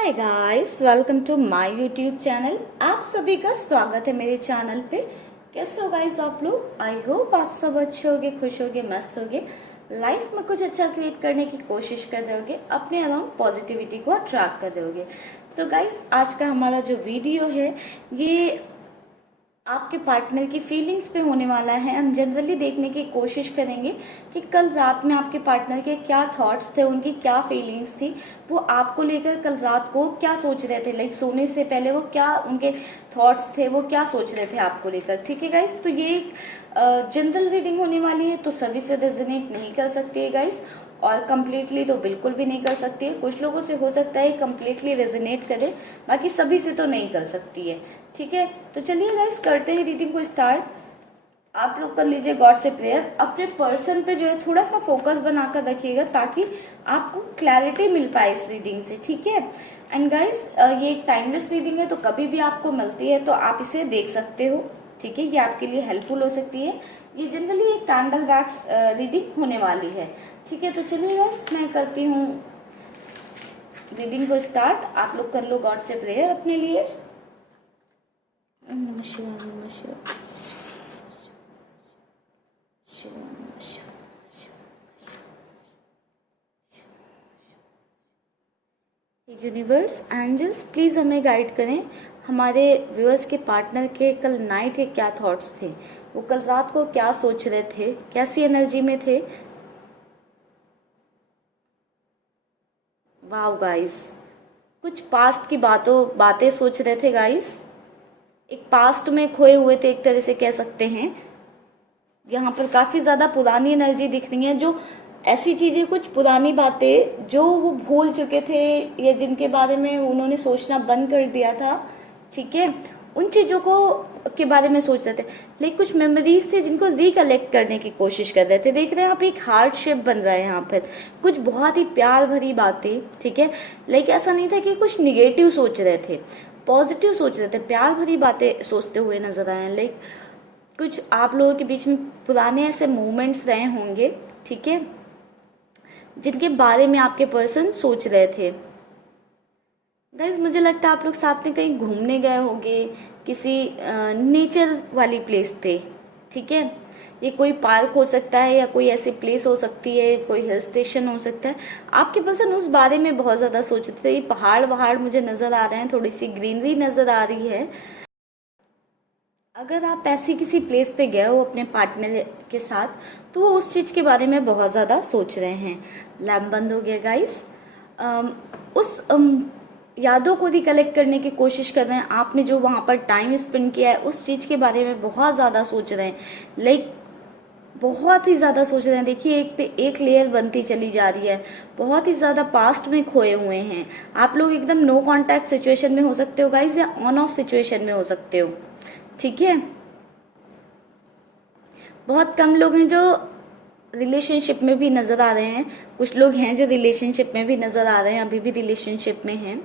Hi guys, welcome to my YouTube channel. आप सभी का स्वागत है मेरे चैनल पे। कैसे हो गाइस आप लोग? आई होप आप सब अच्छे होगे, खुश होगे, मस्त होगे, लाइफ में कुछ अच्छा क्रिएट करने की कोशिश कर रहे होगे, अपने अराउंड पॉजिटिविटी को अट्रैक्ट कर रहे होगे। तो गाइस आज का हमारा जो वीडियो है ये आपके पार्टनर की फीलिंग्स पे होने वाला है। हम जनरली देखने की कोशिश करेंगे कि कल रात में आपके पार्टनर के क्या थॉट्स थे, उनकी क्या फीलिंग्स थी, वो आपको लेकर कल रात को क्या सोच रहे थे, लाइक सोने से पहले वो क्या उनके थॉट्स थे, वो क्या सोच रहे थे आपको लेकर। ठीक है गाइस, तो ये एक जनरल रीडिंग होने वाली है, तो सभी से रेजोनेट नहीं कर सकती है गाइस, और कम्प्लीटली तो बिल्कुल भी नहीं कर सकती है। कुछ लोगों से हो सकता है कम्प्लीटली रेजोनेट करे, बाकी सभी से तो नहीं कर सकती है। ठीक है, तो चलिए गाइस करते हैं रीडिंग को स्टार्ट। आप लोग कर लीजिए गॉड से प्रेयर, अपने पर्सन पे जो है थोड़ा सा फोकस बनाकर रखिएगा ताकि आपको क्लैरिटी मिल पाए इस रीडिंग से। ठीक है, एंड गाइस ये एक टाइमलेस रीडिंग है, तो कभी भी आपको मिलती है तो आप इसे देख सकते हो। ठीक है, ये आपके लिए हेल्पफुल हो सकती है। ये जनरली एक कैंडल वैक्स रीडिंग होने वाली है। ठीक है, तो चलिए गाइस मैं करती हूँ रीडिंग को स्टार्ट। आप लोग कर लो गॉड से प्रेयर अपने लिए। नमः शिवाय, नमः शिवाय, शिवाय, नमः शिवाय। यूनिवर्स, एंजल्स प्लीज़ हमें गाइड करें। हमारे व्यूअर्स के पार्टनर के कल नाइट के क्या थॉट्स थे, वो कल रात को क्या सोच रहे थे, कैसी एनर्जी में थे। वाओ गाइस, कुछ पास्ट की बातें सोच रहे थे गाइस। एक पास्ट में खोए हुए थे, एक तरह से कह सकते हैं। यहाँ पर काफ़ी ज़्यादा पुरानी एनर्जी दिख रही है, जो ऐसी चीज़ें, कुछ पुरानी बातें जो वो भूल चुके थे या जिनके बारे में उन्होंने सोचना बंद कर दिया था। ठीक है, उन चीज़ों को के बारे में सोच रहे थे, लेकिन कुछ मेमोरीज थे जिनको रिकलेक्ट करने की कोशिश कर रहे थे। देख रहे हैं यहाँ पे एक हार्ट शेप बन रहा है यहाँ पर, कुछ बहुत ही प्यार भरी बातें। ठीक है, लेकिन ऐसा नहीं था कि कुछ निगेटिव सोच रहे थे, पॉजिटिव सोच रहे थे, प्यार भरी बातें सोचते हुए नजर आए। लाइक कुछ आप लोगों के बीच में पुराने ऐसे मोमेंट्स रहे होंगे, ठीक है, जिनके बारे में आपके पर्सन सोच रहे थे। गाइज मुझे लगता है आप लोग साथ में कहीं घूमने गए होंगे, किसी नेचर वाली प्लेस पे। ठीक है, ये कोई पार्क हो सकता है या कोई ऐसी प्लेस हो सकती है, कोई हिल स्टेशन हो सकता है। आपके पर्सन उस बारे में बहुत ज़्यादा सोच रहे थे। ये पहाड़ वहाड़ मुझे नज़र आ रहे हैं, थोड़ी सी ग्रीनरी नज़र आ रही है। अगर आप ऐसी किसी प्लेस पे गए हो अपने पार्टनर के साथ, तो वो उस चीज़ के बारे में बहुत ज़्यादा सोच रहे हैं। लैम्प बंद हो गया गाइस। उस यादों को रिकलेक्ट करने की कोशिश कर रहे हैं। आपने जो वहाँ पर टाइम स्पेंड किया है उस चीज़ के बारे में बहुत ज़्यादा सोच रहे हैं, लाइक बहुत ही ज़्यादा सोच रहे हैं। देखिए एक पे एक लेयर बनती चली जा रही है, बहुत ही ज़्यादा पास्ट में खोए हुए हैं। आप लोग एकदम नो कांटेक्ट सिचुएशन में हो सकते हो गाइस, या ऑन ऑफ सिचुएशन में हो सकते हो। ठीक है, बहुत कम लोग हैं जो रिलेशनशिप में भी नज़र आ रहे हैं, कुछ लोग हैं जो रिलेशनशिप में भी नज़र आ रहे हैं, अभी भी रिलेशनशिप में हैं।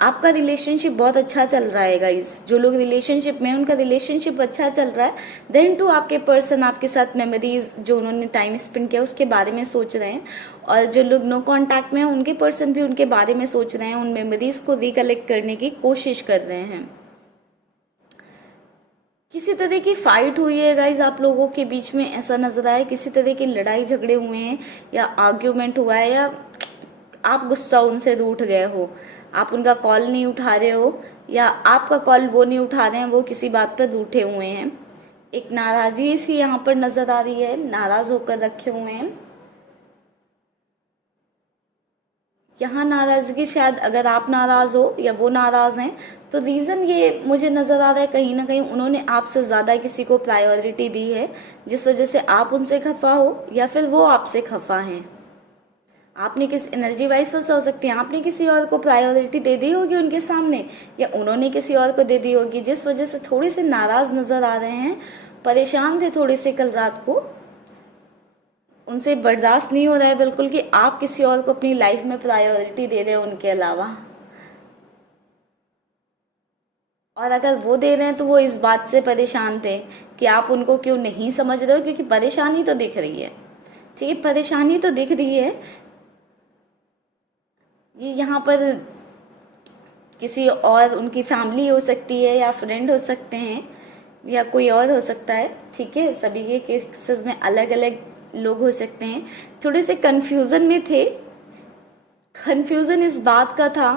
आपका रिलेशनशिप बहुत अच्छा चल रहा है गाइस। जो लोग रिलेशनशिप में, उनका रिलेशनशिप अच्छा चल रहा है। देन टू आपके पर्सन आपके साथ मेमोरीज जो उन्होंने टाइम स्पेंड किया उसके बारे में सोच रहे हैं, और जो लोग नो कांटेक्ट में हैं उनके पर्सन भी उनके बारे में सोच रहे हैं, उन मेमोरीज को रिकलेक्ट करने की कोशिश कर रहे हैं। किसी तरह की फाइट हुई है गाइज आप लोगों के बीच में, ऐसा नजर आया। किसी तरह की लड़ाई झगड़े हुए हैं या आर्ग्यूमेंट हुआ है, या आप गुस्सा उनसे रूठ गए हो, आप उनका कॉल नहीं उठा रहे हो, या आपका कॉल वो नहीं उठा रहे हैं, वो किसी बात पर रूठे हुए हैं। एक नाराजगी सी यहाँ पर नजर आ रही है, नाराज होकर रखे हुए हैं। यहाँ नाराजगी शायद अगर आप नाराज हो या वो नाराज हैं, तो रीज़न ये मुझे नज़र आ रहा है कहीं ना कहीं उन्होंने आपसे ज़्यादा किसी को प्रायोरिटी दी है, जिस वजह से आप उनसे खफा हो या फिर वो आपसे खफा हैं। आपने किस एनर्जी वाइज वर्सा हो सकती है, आपने किसी और को प्रायोरिटी दे दी होगी उनके सामने, या उन्होंने किसी और को दे दी होगी, जिस वजह से थोड़े से नाराज नज़र आ रहे हैं, परेशान थे थोड़े से कल रात को। उनसे बर्दाश्त नहीं हो रहा है बिल्कुल कि आप किसी और को अपनी लाइफ में प्रायोरिटी दे रहे हो उनके अलावा, और अगर वो दे रहे हैं तो वो इस बात से परेशान थे कि आप उनको क्यों नहीं समझ रहे हो, क्योंकि परेशानी तो दिख रही है। ठीक है, परेशानी तो दिख रही है। ये यहाँ पर किसी और, उनकी फैमिली हो सकती है या फ्रेंड हो सकते हैं या कोई और हो सकता है, ठीक है। सभी के केसेस में अलग अलग लोग हो सकते हैं। थोड़े से कंफ्यूजन में थे। कंफ्यूजन इस बात का था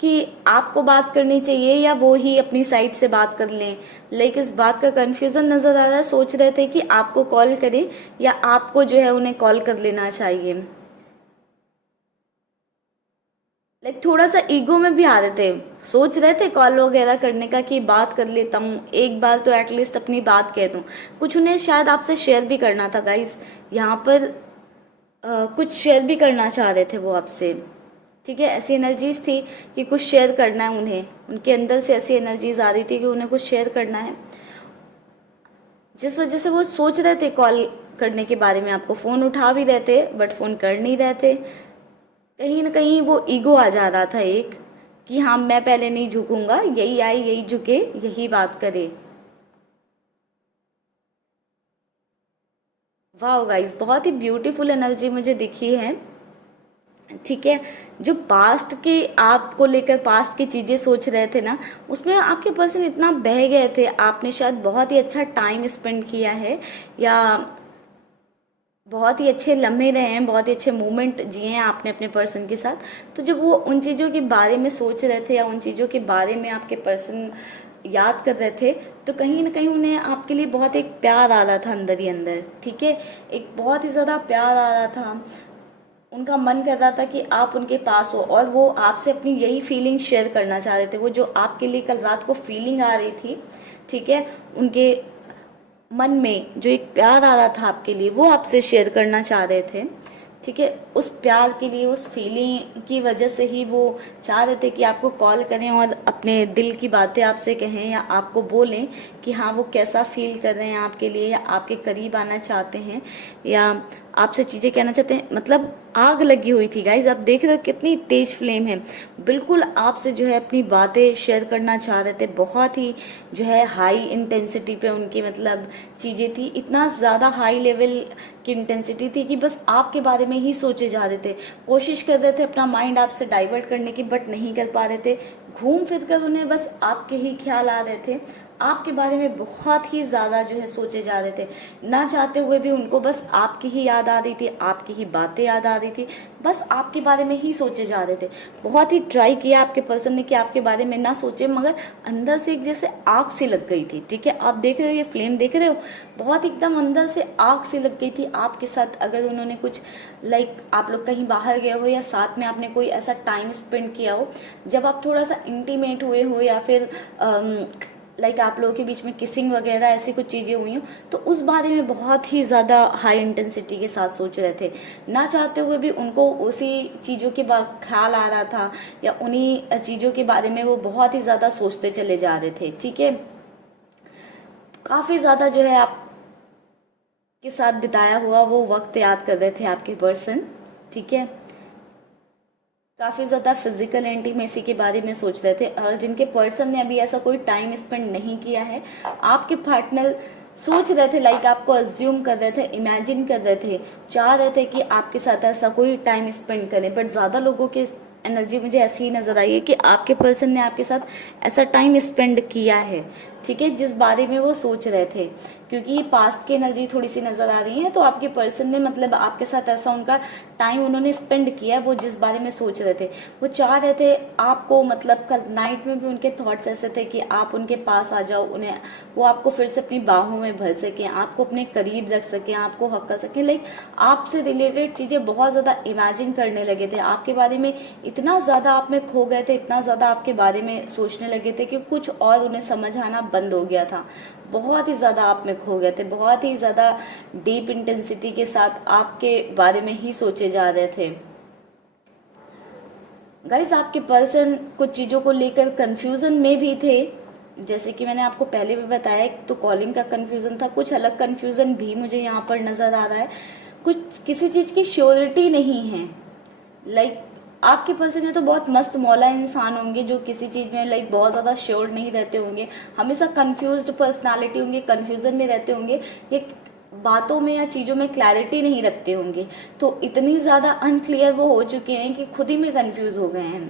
कि आपको बात करनी चाहिए या वो ही अपनी साइड से बात कर लें। लेकिन इस बात का कंफ्यूजन नजर आ रहा है, सोच रहे थे कि आपको कॉल करें या आपको जो है उन्हें कॉल कर लेना चाहिए। लाइक थोड़ा सा ईगो में भी आ रहे थे, सोच रहे थे कॉल वगैरह करने का कि बात कर लेता हूँ, एक बार तो एटलीस्ट अपनी बात कह दूँ। कुछ उन्हें शायद आपसे शेयर भी करना था गाइस, यहाँ पर कुछ शेयर भी करना चाह रहे थे वो आपसे, ठीक है। ऐसी एनर्जीज थी कि कुछ शेयर करना है उन्हें, उनके अंदर से ऐसी एनर्जीज आ रही थी कि उन्हें कुछ शेयर करना है, जिस वजह से वो सोच रहे थे कॉल करने के बारे में। आपको फ़ोन उठा भी रहे थे बट फ़ोन कर नहीं रहे थे। कहीं ना कहीं वो ईगो आ जा रहा था एक, कि हाँ मैं पहले नहीं झुकूंगा, यही आए यही झुके यही बात करे। वाह गाइस, बहुत ही ब्यूटीफुल एनर्जी मुझे दिखी है, ठीक है। जो पास्ट के आपको लेकर पास्ट की चीजें सोच रहे थे ना, उसमें आपके पर्सन इतना बह गए थे, आपने शायद बहुत ही अच्छा टाइम स्पेंड किया है या बहुत ही अच्छे लम्हे रहे हैं, बहुत ही अच्छे मोमेंट जिए हैं आपने अपने पर्सन के साथ। तो जब वो उन चीज़ों के बारे में सोच रहे थे या उन चीज़ों के बारे में आपके पर्सन याद कर रहे थे, तो कहीं ना कहीं उन्हें आपके लिए बहुत एक प्यार आ रहा था अंदर ही अंदर, ठीक है। एक बहुत ही ज़्यादा प्यार आ रहा था, उनका मन कर रहा था कि आप उनके पास हो और वो आपसे अपनी यही फीलिंग शेयर करना चाह रहे थे। वो जो आपके लिए कल रात को फीलिंग आ रही थी, ठीक है, उनके मन में जो एक प्यार आ रहा था आपके लिए, वो आपसे शेयर करना चाह रहे थे, ठीक है। उस प्यार के लिए, उस फीलिंग की वजह से ही वो चाह रहे थे कि आपको कॉल करें और अपने दिल की बातें आपसे कहें या आपको बोलें कि हाँ वो कैसा फील कर रहे हैं आपके लिए, या आपके करीब आना चाहते हैं या आपसे चीज़ें कहना चाहते हैं। मतलब आग लगी हुई थी गाइज, आप देख रहे हो कितनी तेज फ्लेम है। बिल्कुल आपसे जो है अपनी बातें शेयर करना चाह रहे थे, बहुत ही जो है हाई इंटेंसिटी पे उनकी मतलब चीज़ें थी, इतना ज़्यादा हाई लेवल की इंटेंसिटी थी कि बस आपके बारे में ही सोचे जा रहे थे। कोशिश कर रहे थे अपना माइंड आपसे डाइवर्ट करने की बट नहीं कर पा रहे थे। घूम फिर कर उन्हें बस आपके ही ख्याल आ रहे थे, आपके बारे में बहुत ही ज़्यादा जो है सोचे जा रहे थे। ना चाहते हुए भी उनको बस आपकी ही याद आ रही थी, आपकी ही बातें याद आ रही थी, बस आपके बारे में ही सोचे जा रहे थे। बहुत ही ट्राई किया आपके पर्सन ने कि आपके बारे में ना सोचे, मगर अंदर से एक जैसे आग सी लग गई थी, ठीक है। आप देख रहे हो ये फ्लेम देख रहे हो, बहुत एकदम अंदर से आग सी लग गई थी आपके साथ। अगर उन्होंने कुछ लाइक आप लोग कहीं बाहर गए हो या साथ में आपने कोई ऐसा टाइम स्पेंड किया हो जब आप थोड़ा सा इंटीमेट हुए हो, या फिर लाइक आप लोगों के बीच में किसिंग वगैरह ऐसी कुछ चीज़ें हुई हो, तो उस बारे में बहुत ही ज़्यादा हाई इंटेंसिटी के साथ सोच रहे थे। ना चाहते हुए भी उनको उसी चीज़ों के ख्याल आ रहा था, या उन्हीं चीज़ों के बारे में वो बहुत ही ज़्यादा सोचते चले जा रहे थे, ठीक है। काफ़ी ज़्यादा जो है आप के साथ बिताया हुआ वो वक्त याद कर रहे थे आपके पर्सन, ठीक है। काफ़ी ज़्यादा फिजिकल इंटीमेसी के बारे में सोच रहे थे, और जिनके पर्सन ने अभी ऐसा कोई टाइम स्पेंड नहीं किया है, आपके पार्टनर सोच रहे थे, लाइक आपको अज्यूम कर रहे थे, इमेजिन कर रहे थे, चाह रहे थे कि आपके साथ ऐसा कोई टाइम स्पेंड करें। बट ज़्यादा लोगों के एनर्जी मुझे ऐसी ही नज़र आई है कि आपके पर्सन ने आपके साथ ऐसा टाइम स्पेंड किया है, ठीक है, जिस बारे में वो सोच रहे थे। क्योंकि पास्ट की एनर्जी थोड़ी सी नज़र आ रही है, तो आपके पर्सन ने मतलब आपके साथ ऐसा उनका टाइम उन्होंने स्पेंड किया, वो जिस बारे में सोच रहे थे, वो चाह रहे थे आपको, मतलब कल नाइट में भी उनके थॉट्स ऐसे थे कि आप उनके पास आ जाओ, उन्हें वो आपको फिर से अपनी बाहों में भर सकें, आपको अपने करीब रख सकें, आपको हक कर सकें। लाइक आपसे रिलेटेड चीज़ें बहुत ज़्यादा इमेजिन करने लगे थे, आपके बारे में इतना ज़्यादा आप में खो गए थे, इतना ज़्यादा आपके बारे में सोचने लगे थे कि कुछ और उन्हें समझ आना बंद हो गया था। बहुत ही ज़्यादा आप में खो गए थे, बहुत ही ज़्यादा डीप इंटेंसिटी के साथ आपके बारे में ही सोचे जा रहे थे। गाइस आपके पर्सन कुछ चीज़ों को लेकर कंफ्यूजन में भी थे, जैसे कि मैंने आपको पहले भी बताया, तो कॉलिंग का कंफ्यूजन था, कुछ अलग कंफ्यूजन भी मुझे यहाँ पर नज़र आ रहा है। कुछ किसी चीज़ की श्योरिटी नहीं है। लाइक आपके पर्सन है तो बहुत मस्त मौला इंसान होंगे, जो किसी चीज़ में लाइक बहुत ज़्यादा श्योर नहीं रहते होंगे, हमेशा कंफ्यूज्ड पर्सनालिटी होंगे, कंफ्यूजन में रहते होंगे, ये बातों में या चीज़ों में क्लैरिटी नहीं रखते होंगे। तो इतनी ज़्यादा अनक्लियर वो हो चुके हैं कि खुद ही में कंफ्यूज हो गए हैं।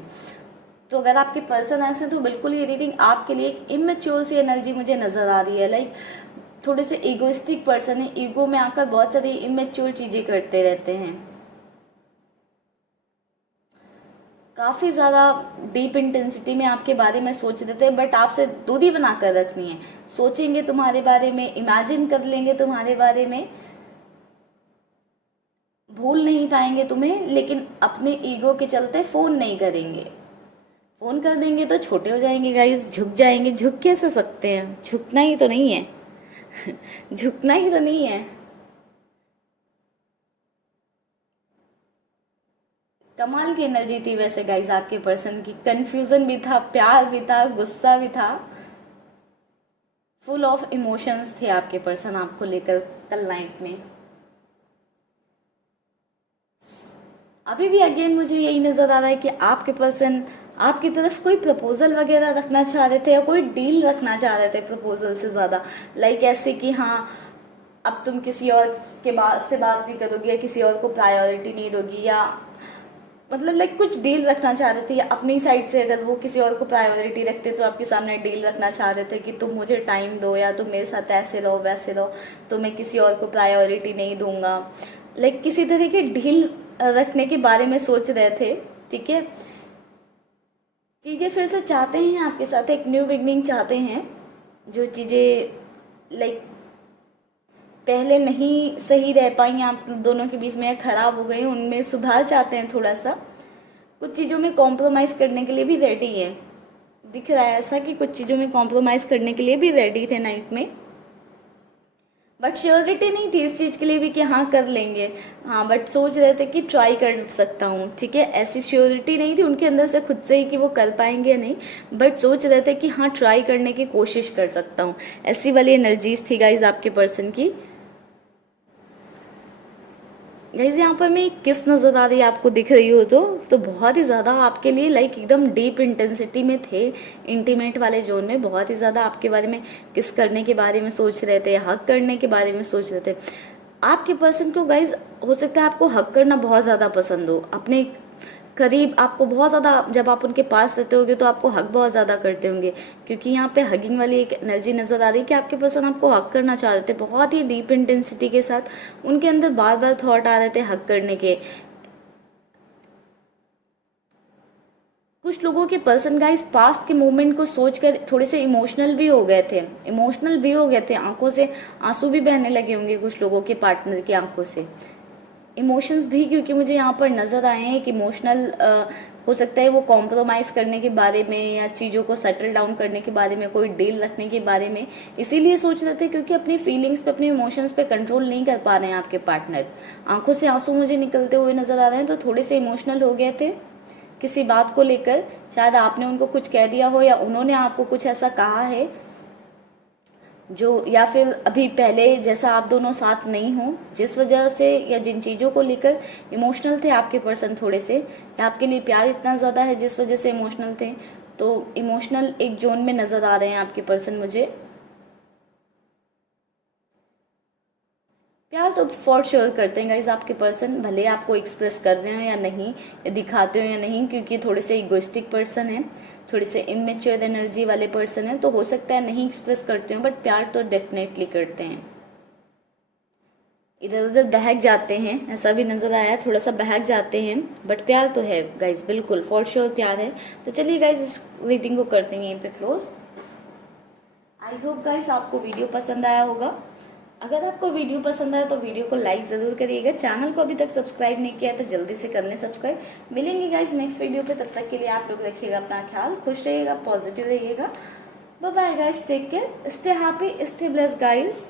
तो अगर आपके पर्सन ऐसे हैं तो बिल्कुल ये रीडिंग आपके लिए एक इमेच्योर सी एनर्जी मुझे नजर आ रही है। लाइक थोड़े से इगोइस्टिक पर्सन है, ईगो में आकर बहुत सारी इमेच्योर चीजें करते रहते हैं, काफी ज्यादा डीप इंटेंसिटी में आपके बारे में सोच रहे थे, बट आपसे दूरी बनाकर रखनी है। सोचेंगे तुम्हारे बारे में, इमेजिन कर लेंगे तुम्हारे बारे में, भूल नहीं पाएंगे तुम्हें, लेकिन अपने ईगो के चलते फोन नहीं करेंगे। फोन कर देंगे तो छोटे हो जाएंगे गाइस, झुक जाएंगे। झुक कैसे सकते हैं, झुकना ही तो नहीं है झुकना ही तो नहीं है। कमाल की एनर्जी थी वैसे गाइस आपके पर्सन की, कंफ्यूजन भी था, प्यार भी था, गुस्सा भी था, फुल ऑफ इमोशंस थे आपके पर्सन आपको लेकर कल नाइट में। अभी भी अगेन मुझे यही नजर आ रहा है कि आपके पर्सन आपकी तरफ कोई प्रपोजल वगैरह रखना चाह रहे थे या कोई डील रखना चाह रहे थे प्रपोजल से ज्यादा। लाइक ऐसे कि हाँ अब तुम किसी और के से बात नहीं करोगी या किसी और को प्रायोरिटी नहीं दोगी, या मतलब लाइक कुछ डील रखना चाह रहे थे, या अपनी साइड से अगर वो किसी और को प्रायोरिटी रखते तो आपके सामने डील रखना चाह रहे थे कि तुम मुझे टाइम दो या तुम मेरे साथ ऐसे रहो वैसे रहो, तो मैं किसी और को प्रायोरिटी नहीं दूंगा। लाइक किसी तरह की डील रखने के बारे में सोच रहे थे, ठीक है। चीज़ें फिर से चाहते हैं आपके साथ, एक न्यू बिगनिंग चाहते हैं। जो चीज़ें लाइक पहले नहीं सही रह पाई आप दोनों के बीच में या खराब हो गई, उनमें सुधार चाहते हैं थोड़ा सा। कुछ चीज़ों में कॉम्प्रोमाइज़ करने के लिए भी रेडी है, दिख रहा है ऐसा कि कुछ चीज़ों में कॉम्प्रोमाइज़ करने के लिए भी रेडी थे नाइट में, बट श्योरिटी नहीं थी इस चीज़ के लिए भी कि हाँ कर लेंगे। हाँ बट सोच रहे थे कि ट्राई कर सकता हूँ, ठीक है। ऐसी श्योरिटी नहीं थी उनके अंदर से खुद से ही कि वो कर पाएंगे या नहीं, बट सोच रहे थे कि हाँ ट्राई करने की कोशिश कर सकता हूँ। ऐसी वाली एनर्जीज थी गाइज आपके पर्सन की। गाइज यहाँ पर मैं किस नज़र आ रही है आपको दिख रही हो तो बहुत ही ज़्यादा आपके लिए लाइक एकदम डीप इंटेंसिटी में थे, इंटीमेट वाले जोन में बहुत ही ज़्यादा आपके बारे में किस करने के बारे में सोच रहे थे, हक करने के बारे में सोच रहे थे। आपके पर्सन को गाइज हो सकता है आपको हक करना बहुत ज़्यादा पसंद हो, अपने करीब आपको बहुत ज़्यादा, जब आप उनके पास रहते होंगे तो आपको हक बहुत ज़्यादा करते होंगे, क्योंकि यहाँ पे हगिंग वाली एक एनर्जी नज़र आ रही है कि आपके पर्सन आपको हक करना चाह रहे थे बहुत ही डीप इंटेंसिटी के साथ। उनके अंदर बार बार थॉट आ रहे थे हक करने के। कुछ लोगों के पर्सन गाइस पास्ट के मोमेंट को सोचकर थोड़े से इमोशनल भी हो गए थे, आंखों से आंसू भी बहने लगे होंगे कुछ लोगों के पार्टनर की आंखों से। इमोशंस भी क्योंकि मुझे यहाँ पर नज़र आए हैं कि इमोशनल हो सकता है वो कॉम्प्रोमाइज़ करने के बारे में या चीज़ों को सेटल डाउन करने के बारे में, कोई डील रखने के बारे में इसीलिए सोच रहे थे क्योंकि अपनी फीलिंग्स पे, अपने इमोशंस पे कंट्रोल नहीं कर पा रहे हैं आपके पार्टनर। आंखों से आंसू मुझे निकलते हुए नज़र आ रहे हैं, तो थोड़े से इमोशनल हो गए थे किसी बात को लेकर। शायद आपने उनको कुछ कह दिया हो या उन्होंने आपको कुछ ऐसा कहा है जो, या फिर अभी पहले जैसा आप दोनों साथ नहीं हो, जिस वजह से या जिन चीज़ों को लेकर इमोशनल थे आपके पर्सन थोड़े से, या आपके लिए प्यार इतना ज़्यादा है जिस वजह से इमोशनल थे, तो इमोशनल एक जोन में नज़र आ रहे हैं आपके पर्सन मुझे। प्यार तो फॉर श्योर करते हैं गाइज आपके पर्सन, भले आपको एक्सप्रेस कर रहे हो या नहीं, या दिखाते हो या नहीं, क्योंकि थोड़े से इगोइस्टिक पर्सन है, थोड़े से इमेच्योर एनर्जी वाले पर्सन है, तो हो सकता है नहीं एक्सप्रेस करते हो, बट प्यार तो डेफिनेटली करते हैं। इधर उधर बहक जाते हैं, ऐसा भी नजर आया, थोड़ा सा बहक जाते हैं, बट प्यार तो है गाइज, बिल्कुल फॉर श्योर प्यार है। तो चलिए गाइज इस रीडिंग को करते हैं यहीं पे क्लोज। आई होप गाइज आपको वीडियो पसंद आया होगा। अगर आपको वीडियो पसंद आया तो वीडियो को लाइक ज़रूर करिएगा। चैनल को अभी तक सब्सक्राइब नहीं किया है तो जल्दी से कर लें सब्सक्राइब। मिलेंगे गाइस नेक्स्ट वीडियो पे, तब तक के लिए आप लोग रखिएगा अपना ख्याल, खुश रहिएगा, पॉजिटिव रहिएगा। Bye bye guys, take care, stay happy, stay blessed guys.